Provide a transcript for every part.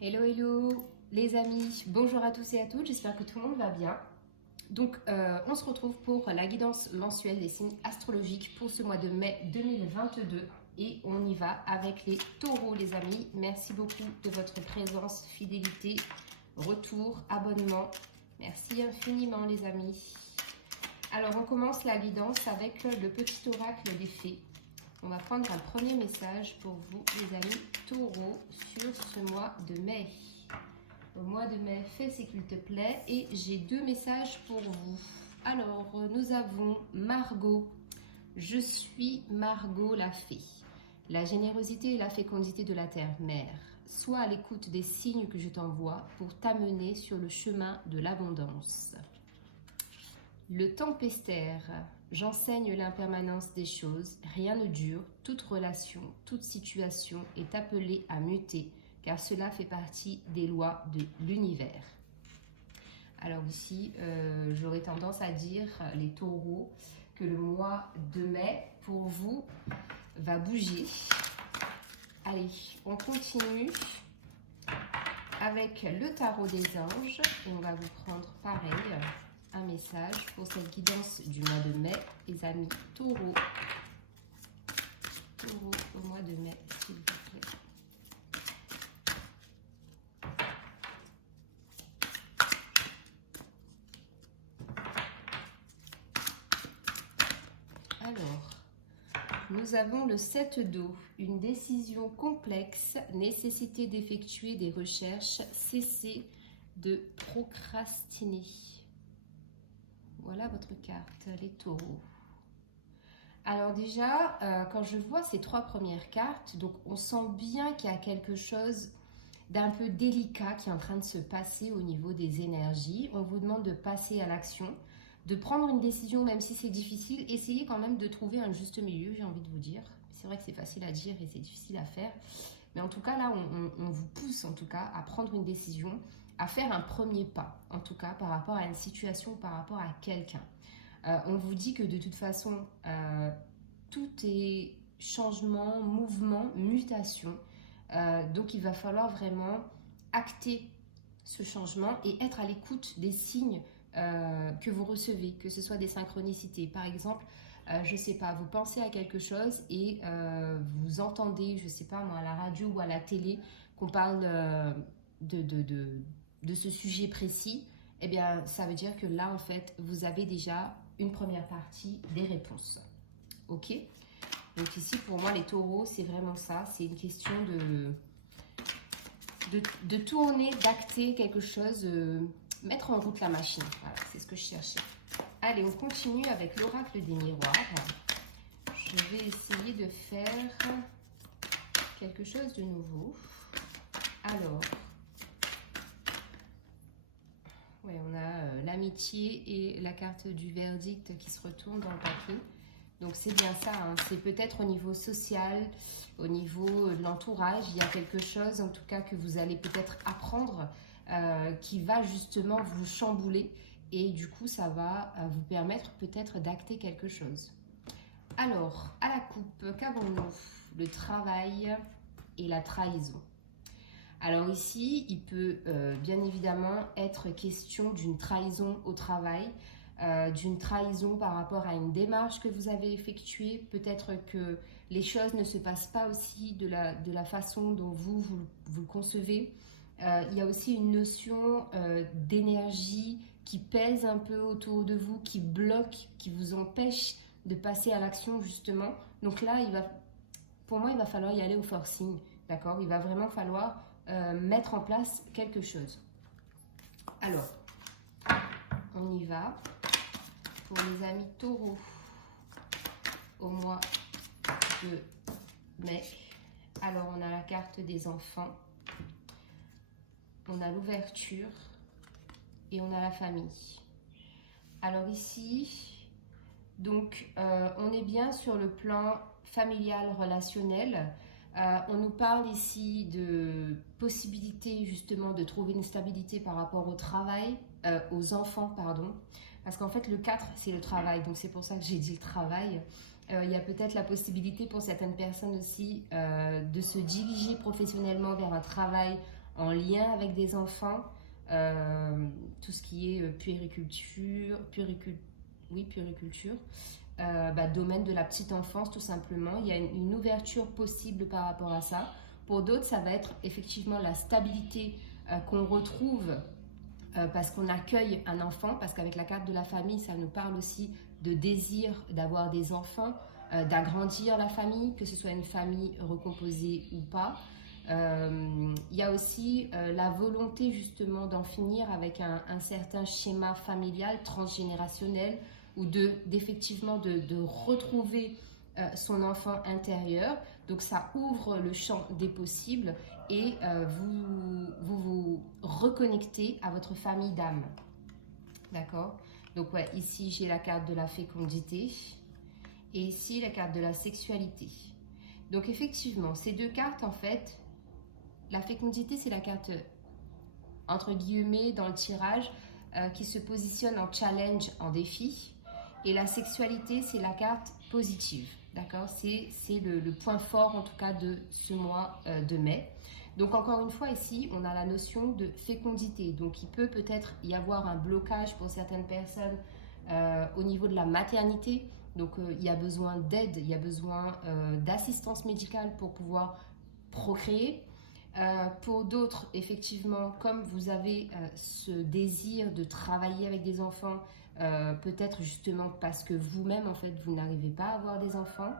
Hello, hello les amis, bonjour à tous et à toutes, j'espère que tout le monde va bien. Donc on se retrouve pour la guidance mensuelle des signes astrologiques pour ce mois de mai 2022 et on y va avec les taureaux les amis. Merci beaucoup de votre présence, fidélité, retour, abonnement, merci infiniment les amis. Alors on commence la guidance avec le petit oracle des fées. On va prendre un premier message pour vous, les amis taureaux, sur ce mois de mai. Le mois de mai, fais ce qu'il te plaît. Et j'ai deux messages pour vous. Alors, nous avons Margot. Je suis Margot la fée. La générosité et la fécondité de la terre-mère. Sois à l'écoute des signes que je t'envoie pour t'amener sur le chemin de l'abondance. Le tempestaire. J'enseigne l'impermanence des choses, rien ne dure, toute relation, toute situation est appelée à muter, car cela fait partie des lois de l'univers. Alors ici, j'aurais tendance à dire, les taureaux, que le mois de mai, pour vous, va bouger. Allez, on continue avec le tarot des anges, et on va vous prendre pareil, un message pour cette guidance du mois de mai, les amis taureaux. Taureau au mois de mai, s'il vous plaît. Alors, nous avons le 7 d'eau, une décision complexe, nécessité d'effectuer des recherches, cessez de procrastiner. Voilà votre carte, les taureaux. Alors déjà, quand je vois ces trois premières cartes, donc on sent bien qu'il y a quelque chose d'un peu délicat qui est en train de se passer au niveau des énergies. On vous demande de passer à l'action, de prendre une décision même si c'est difficile. Essayez quand même de trouver un juste milieu, j'ai envie de vous dire. C'est vrai que c'est facile à dire et c'est difficile à faire. Mais en tout cas, là, on vous pousse en tout cas à prendre une décision, à faire un premier pas, en tout cas, par rapport à une situation, par rapport à quelqu'un. On vous dit que de toute façon, tout est changement, mouvement, mutation. Donc, il va falloir vraiment acter ce changement et être à l'écoute des signes que vous recevez, que ce soit des synchronicités. Par exemple, je ne sais pas, vous pensez à quelque chose et vous entendez, je ne sais pas moi, à la radio ou à la télé qu'on parle de ce sujet précis, eh bien, ça veut dire que là, en fait, vous avez déjà une première partie des réponses. Ok ? Donc ici, pour moi, les taureaux, c'est vraiment ça. C'est une question de tourner, d'acter quelque chose, mettre en route la machine. Voilà, c'est ce que je cherchais. Allez, on continue avec l'oracle des miroirs. Je vais essayer de faire quelque chose de nouveau. Alors, ouais, on a l'amitié et la carte du verdict qui se retournent dans le papier. Donc c'est bien ça, hein. C'est peut-être au niveau social, au niveau de l'entourage, il y a quelque chose en tout cas que vous allez peut-être apprendre qui va justement vous chambouler et du coup ça va vous permettre peut-être d'acter quelque chose. Alors, à la coupe, qu'avons-nous? Le travail et la trahison. Alors ici, il peut bien évidemment être question d'une trahison au travail, d'une trahison par rapport à une démarche que vous avez effectuée. Peut-être que les choses ne se passent pas aussi de la façon dont vous le concevez. Il y a aussi une notion d'énergie qui pèse un peu autour de vous, qui bloque, qui vous empêche de passer à l'action justement. Donc là, pour moi, il va falloir y aller au forcing, d'accord? Il va vraiment falloir mettre en place quelque chose. Alors, on y va. Pour les amis taureaux, au mois de mai. Alors, on a la carte des enfants, on a l'ouverture et on a la famille. Alors ici, donc, on est bien sur le plan familial, relationnel. On nous parle ici de possibilité justement de trouver une stabilité par rapport au travail, aux enfants, pardon. Parce qu'en fait, le 4, c'est le travail. Donc, c'est pour ça que j'ai dit le travail. Il y a peut-être la possibilité pour certaines personnes aussi de se diriger professionnellement vers un travail en lien avec des enfants, tout ce qui est puériculture, domaine de la petite enfance tout simplement. Il y a une ouverture possible par rapport à ça. Pour d'autres, ça va être effectivement la stabilité qu'on retrouve parce qu'on accueille un enfant, parce qu'avec la carte de la famille, ça nous parle aussi de désir d'avoir des enfants, d'agrandir la famille, que ce soit une famille recomposée ou pas. Il y a aussi la volonté justement d'en finir avec un certain schéma familial transgénérationnel ou d'effectivement de retrouver son enfant intérieur. Donc ça ouvre le champ des possibles et vous reconnectez à votre famille d'âme. D'accord? Donc ouais, ici j'ai la carte de la fécondité et ici la carte de la sexualité. Donc effectivement, ces deux cartes en fait, la fécondité c'est la carte entre guillemets dans le tirage qui se positionne en challenge, en défi. Et la sexualité, c'est la carte positive, d'accord? C'est le point fort, en tout cas, de ce mois de mai. Donc, encore une fois, ici, on a la notion de fécondité. Donc, il peut-être y avoir un blocage pour certaines personnes au niveau de la maternité. Donc, il y a besoin d'aide, il y a besoin d'assistance médicale pour pouvoir procréer. Pour d'autres, effectivement, comme vous avez ce désir de travailler avec des enfants, peut-être justement parce que vous-même, en fait, vous n'arrivez pas à avoir des enfants.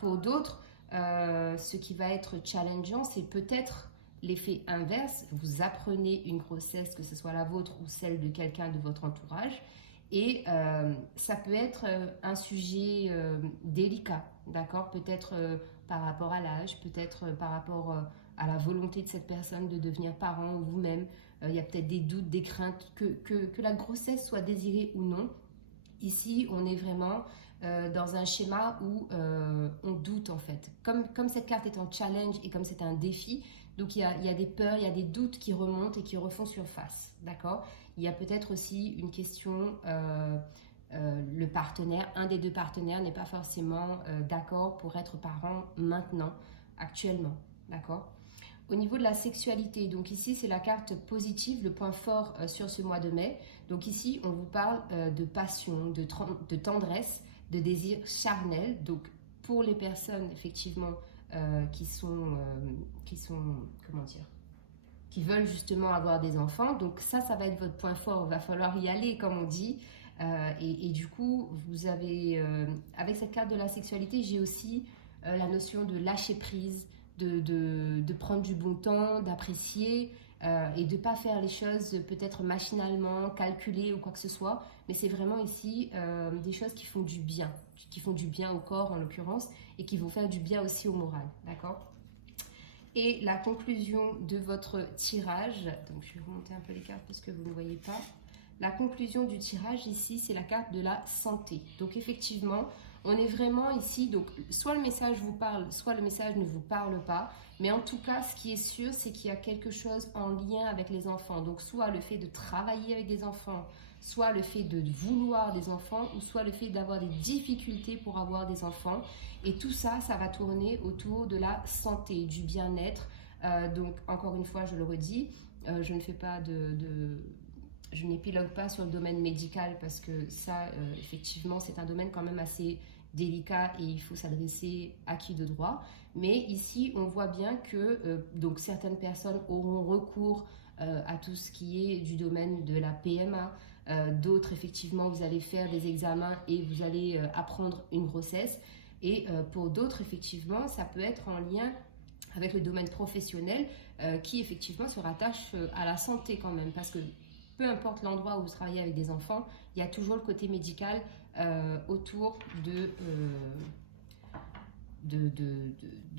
Pour d'autres, ce qui va être challengeant, c'est peut-être l'effet inverse. Vous apprenez une grossesse, que ce soit la vôtre ou celle de quelqu'un de votre entourage. Et ça peut être un sujet délicat, d'accord? Peut-être par rapport à l'âge, peut-être par rapport à la volonté de cette personne de devenir parent ou vous-même. Il y a peut-être des doutes, des craintes que la grossesse soit désirée ou non. Ici, on est vraiment dans un schéma où on doute en fait. Comme cette carte est en challenge et comme c'est un défi, donc il y a des peurs, il y a des doutes qui remontent et qui refont surface, d'accord? Il y a peut-être aussi une question, le partenaire, un des deux partenaires n'est pas forcément d'accord pour être parent maintenant, actuellement, d'accord? Au niveau de la sexualité, donc ici c'est la carte positive, le point fort sur ce mois de mai. Donc ici on vous parle de passion, de tendresse, de désir charnel. Donc pour les personnes effectivement qui sont comment dire, qui veulent justement avoir des enfants. Donc ça va être votre point fort, il va falloir y aller comme on dit. Et du coup, vous avez, avec cette carte de la sexualité, j'ai aussi la notion de lâcher prise, de prendre du bon temps, d'apprécier et de ne pas faire les choses peut-être machinalement, calculées ou quoi que ce soit. Mais c'est vraiment ici des choses qui font du bien au corps en l'occurrence et qui vont faire du bien aussi au moral, d'accord? Et la conclusion de votre tirage, donc je vais remonter un peu les cartes parce que vous ne voyez pas. La conclusion du tirage ici, c'est la carte de la santé. Donc effectivement, on est vraiment ici, donc soit le message vous parle, soit le message ne vous parle pas. Mais en tout cas, ce qui est sûr, c'est qu'il y a quelque chose en lien avec les enfants. Donc soit le fait de travailler avec des enfants, soit le fait de vouloir des enfants, ou soit le fait d'avoir des difficultés pour avoir des enfants. Et tout ça, ça va tourner autour de la santé, du bien-être. Donc encore une fois, je le redis, je ne fais pas je n'épilogue pas sur le domaine médical parce que ça, effectivement, c'est un domaine quand même assez délicat et il faut s'adresser à qui de droit. Mais ici, on voit bien que donc certaines personnes auront recours à tout ce qui est du domaine de la PMA. D'autres, effectivement, vous allez faire des examens et vous allez apprendre une grossesse. Et pour d'autres, effectivement, ça peut être en lien avec le domaine professionnel qui, effectivement, se rattache à la santé quand même. Parce que peu importe l'endroit où vous travaillez avec des enfants, il y a toujours le côté médical autour de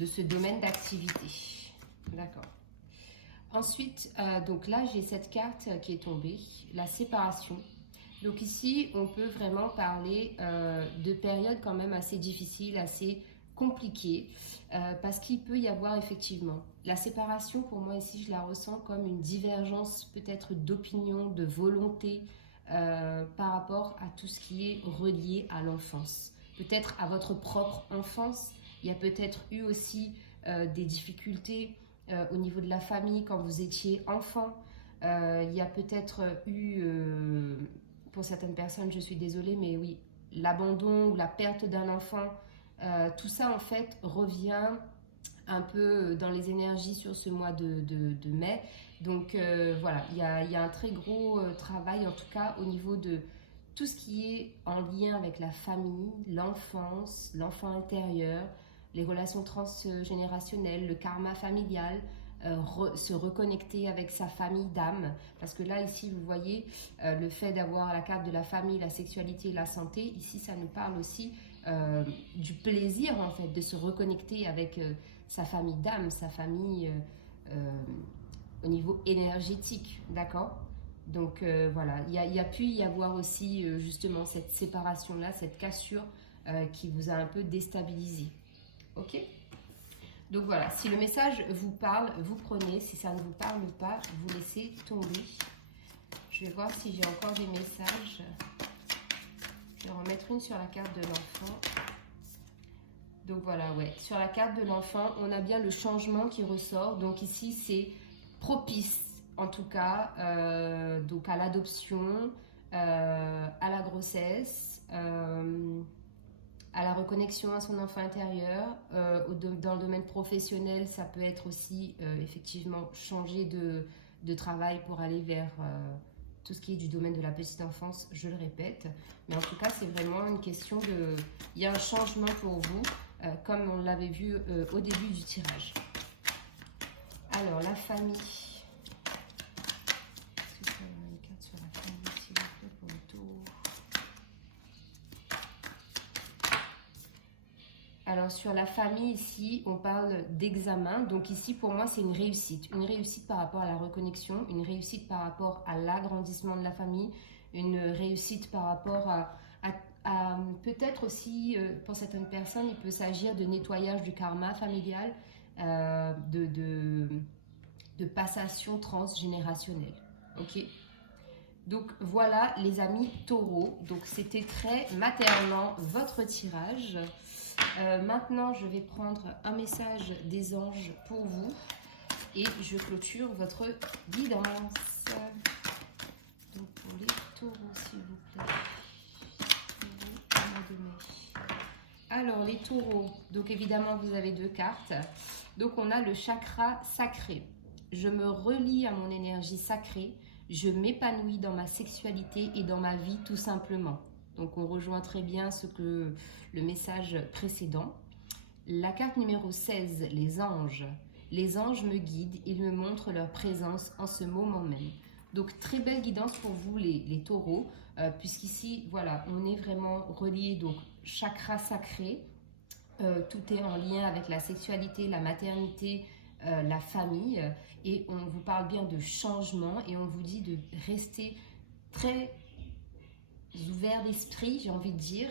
ce domaine d'activité. D'accord. Ensuite, donc là, j'ai cette carte qui est tombée, la séparation. Donc ici, on peut vraiment parler de périodes quand même assez difficiles, assez compliquées, parce qu'il peut y avoir effectivement la séparation. Pour moi ici, je la ressens comme une divergence peut-être d'opinion, de volonté par rapport à tout ce qui est relié à l'enfance. Peut-être à votre propre enfance, il y a peut-être eu aussi des difficultés au niveau de la famille quand vous étiez enfant. Il y a peut-être eu, pour certaines personnes, je suis désolée, mais oui, l'abandon ou la perte d'un enfant. Tout ça, en fait, revient un peu dans les énergies sur ce mois de mai. Donc voilà, il y a un très gros travail, en tout cas au niveau de tout ce qui est en lien avec la famille, l'enfance, l'enfant intérieur, les relations transgénérationnelles, le karma familial, se reconnecter avec sa famille d'âme. Parce que là, ici, vous voyez, le fait d'avoir la carte de la famille, la sexualité, la santé, ici, ça nous parle aussi du plaisir, en fait, de se reconnecter avec sa famille d'âme, sa famille au niveau énergétique, d'accord? Donc voilà, il y a pu y avoir aussi justement cette séparation-là, cette cassure qui vous a un peu déstabilisé. Ok? Donc voilà, si le message vous parle, vous prenez. Si ça ne vous parle pas, vous laissez tomber. Je vais voir si j'ai encore des messages. Je vais remettre une sur la carte de l'enfant. Donc voilà, ouais. Sur la carte de l'enfant, on a bien le changement qui ressort. Donc ici, c'est propice, en tout cas, donc à l'adoption, à la grossesse, à la reconnexion à son enfant intérieur. Dans le domaine professionnel, ça peut être aussi effectivement changer de travail pour aller vers tout ce qui est du domaine de la petite enfance, je le répète. Mais en tout cas, c'est vraiment une question de... Il y a un changement pour vous, comme on l'avait vu au début du tirage. Alors, la famille. Est-ce que ça a une carte sur la famille, s'il vous plaît, pour le tour? Alors, sur la famille, ici, on parle d'examen. Donc ici, pour moi, c'est une réussite. Une réussite par rapport à la reconnexion, une réussite par rapport à l'agrandissement de la famille, une réussite par rapport à peut-être aussi, pour certaines personnes, il peut s'agir de nettoyage du karma familial, de passation transgénérationnelle. Ok? Donc voilà les amis taureaux, donc c'était très maternant votre tirage. Maintenant je vais prendre un message des anges pour vous et je clôture votre guidance. Donc pour les taureaux s'il vous plaît. Alors les taureaux, donc évidemment vous avez deux cartes. Donc on a le chakra sacré. Je me relie à mon énergie sacrée. Je m'épanouis dans ma sexualité et dans ma vie tout simplement. Donc on rejoint très bien ce que le message précédent. La carte numéro 16, les anges. Les anges me guident, ils me montrent leur présence en ce moment même. Donc très belle guidance pour vous les taureaux, puisqu'ici, voilà, on est vraiment relié, donc chakra sacré. Tout est en lien avec la sexualité, la maternité, la famille, et on vous parle bien de changement et on vous dit de rester très ouvert d'esprit, j'ai envie de dire,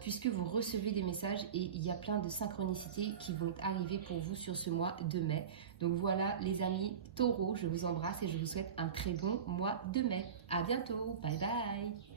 puisque vous recevez des messages et il y a plein de synchronicités qui vont arriver pour vous sur ce mois de mai. Donc voilà les amis taureaux, je vous embrasse et je vous souhaite un très bon mois de mai. À bientôt, bye bye.